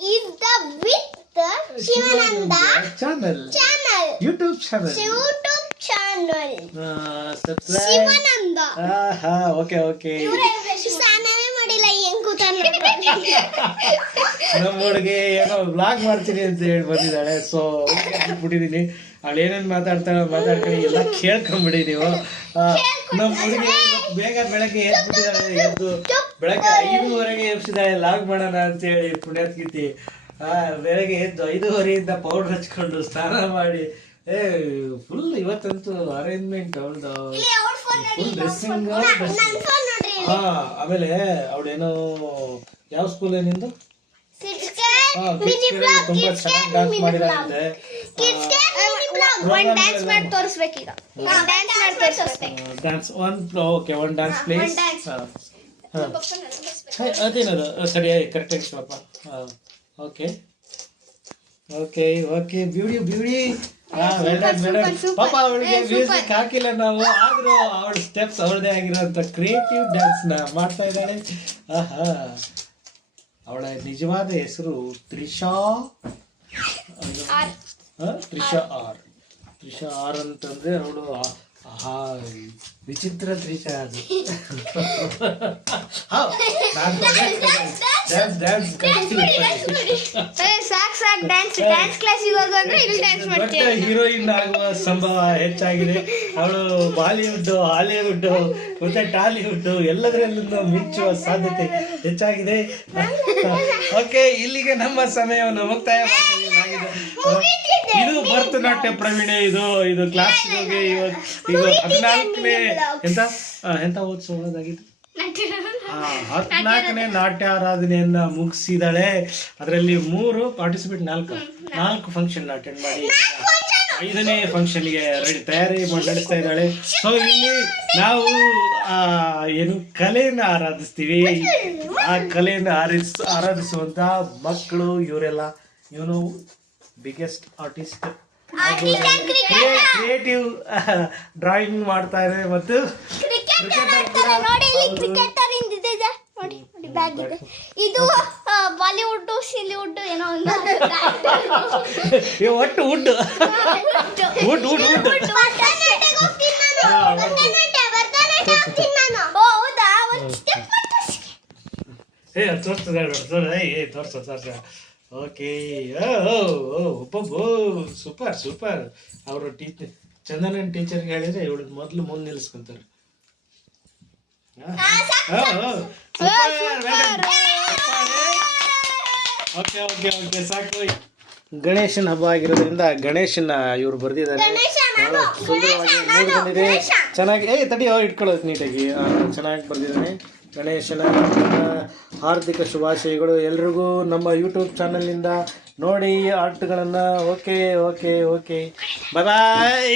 is the with Shivananda channel. YouTube channel. Subscribe. Shivananda. Okay. ಸ್ನಾನನೇ ಮಾಡಿಲ್ಲ ಹೆಂಗ್ ಕೂತಾನ ನಮ್ಮ ಹುಡುಗಿ ಏನೋ ವ್ಲಾಗ್ ಮಾಡ್ತೀನಿ ಅಂತ ಹೇಳಿ ಬಂದಿದ್ದಾಳೆ. ಸೊ ಬಿಟ್ಟಿದ್ದೀನಿ. ಅವಳು ಏನೇನು ಮಾತಾಡ್ಕೊಂಡು ಎಲ್ಲ ಕೇಳ್ಕೊಂಬಿಡಿ ನೀವು. ನಮ್ಮ ಹುಡುಗಿ ಬೇಗ ಬೆಳಗ್ಗೆ ಎದ್ದು ಬೆಳಗ್ಗೆ 5:30 ಎಬ್ಸಿದ್ದಾಳೆ ಲಾಗ್ ಮಾಡೋಣ ಅಂತ ಹೇಳಿ ಪುಣ್ಯಾತ್ಗಿತಿ. ಬೆಳಗ್ಗೆ ಎದ್ದು 5:30 ಪೌಡರ್ ಹಚ್ಕೊಂಡು ಸ್ನಾನ ಮಾಡಿ ಫುಲ್ ಇವತ್ತಂತೂ ಅರೇಂಜ್ಮೆಂಟ್ ಅವಳದು ಫುಲ್ ಡ್ರೆಸ್ಸಿಂಗ್. ಆಮೇಲೆ ಅವಳೇನೋ ಯಾವ ಸ್ಕೂಲ್ ನಿಂದು ತುಂಬಾ ಚೆನ್ನಾಗಿ ಡ್ಯಾನ್ಸ್ ಮಾಡಿದಾಳೆ. ಒಂದು ಡ್ಯಾನ್ಸ್ ಪ್ಲೇಸ್ ಅದೇನದು ಸರಿ ಕರೆಕ್ಟಾಗಿ ಸ್ವಲ್ಪ. ಓಕೆ ಬ್ಯೂಟಿ ಪಾಪ ಅವಳಿಗೆ ಮ್ಯೂಸಿಕ್ ಹಾಕಿಲ್ಲ ನಾವು, ಆದ್ರೂ ಅವಳ ಸ್ಟೆಪ್ಸ್ ಅವಳದೇ ಆಗಿರೋಂಥ ಕ್ರಿಯೇಟಿವ್ ಡ್ಯಾನ್ಸ್ ನ ಮಾಡ್ತಾ ಇದ್ದಾಳೆ. ಅವಳ ನಿಜವಾದ ಹೆಸರು ತ್ರಿಷಾ ಆರ್ ಅಂತಂದ್ರೆ ಅವಳು ವಿಚಿತ್ರ ತ್ರಿಷಾ. ಅದು ಹೀರೋಯಿನ್ ಆಗುವ ಸಂಭವ ಹೆಚ್ಚಾಗಿದೆ. ಅವಳು ಬಾಲಿವುಡ್, ಹಾಲಿವುಡ್ ಮತ್ತೆ ಟಾಲಿವುಡ್ ಎಲ್ಲದರಲ್ಲೂ ಮಿಂಚುವ ಸಾಧ್ಯತೆ ಹೆಚ್ಚಾಗಿದೆ. ಓಕೆ, ಇಲ್ಲಿಗೆ ನಮ್ಮ ಸಮಯವನ್ನು ಮುಕ್ತಾಯ ಮಾಡ್ತಿದ್ದೀವಿ. ಇದು ಭರತನಾಟ್ಯ ಪ್ರವೀಣೆ. ಇದು ಕ್ಲಾಸ್ಗೆ ಇದು 14ನೇ ಎಂತ ಓದಿಸೋದಾಗಿತ್ತು. 14ನೇ ನಾಟ್ಯ ಆರಾಧನೆಯನ್ನ ಮುಗಿಸಿದಾಳೆ. ಅದರಲ್ಲಿ 3 ಪಾರ್ಟಿಸಿಪೇಟ್, 4 ಫಂಕ್ಷನ್ ಅಟೆಂಡ್ ಮಾಡಿ 5ನೇ ಫಂಕ್ಷನ್ಗೆ ತಯಾರಿ ನಡೆಸ್ತಾ ಇದ್ದಾಳೆ. ಸೊ ಇಲ್ಲಿ ನಾವು ಏನು ಕಲೆಯನ್ನು ಆರಾಧಿಸ್ತೀವಿ. ಆ ಕಲೆಯನ್ನು ಆರಾಧಿಸುವಂತ ಮಕ್ಕಳು ಇವರೆಲ್ಲ. ಇವನು ಬಿಗ್ಗೆಸ್ಟ್ ಆರ್ಟಿಸ್ಟ್, ಕ್ರಿಯೇಟಿವ್ ಡ್ರಾಯಿಂಗ್ ಮಾಡ್ತಾರೆ ಮತ್ತು ಇದು ಬಾಲಿವುಡ್ ಸಿಲಿವುಡ್ ಏನೋ ಒಟ್ಟು ವುಡ್ ತೋರ್ಸ. Okay, super. ಅವರು ಟೀಚರ್ ಚಂದನನ್ ಟೀಚರ್ಗೆ ಹೇಳಿದ್ರೆ ಇವಳು ಮೊದಲು ಮುಂದೆ ನಿಲ್ಲಿಸ್ಕೊಂತಾರೆ. ಓಕೆ ಸಾಕು. ಗಣೇಶನ ಹಬ್ಬ ಆಗಿರೋದ್ರಿಂದ ಗಣೇಶನ ಇವ್ರು ಬರ್ದಿದ್ದಾರೆ. ಸುಂದರವಾಗಿ ಮೂಡಿ ಬಂದಿದೆ. ಚೆನ್ನಾಗಿ ತಡಿಯೋ ಇಟ್ಕೊಳ್ಳೋದು ನೀಟಾಗಿ. ಚೆನ್ನಾಗಿ ಬರ್ದಿದ್ದಾನೆ. ಗಣೇಶನ ಹಾರ್ದಿಕ ಶುಭಾಶಯಗಳು ಎಲ್ರಿಗೂ ನಮ್ಮ ಯೂಟ್ಯೂಬ್ ಚಾನಲ್ನಿಂದ ನೋಡಿ ಆರ್ಟ್ಗಳನ್ನು. Okay bye.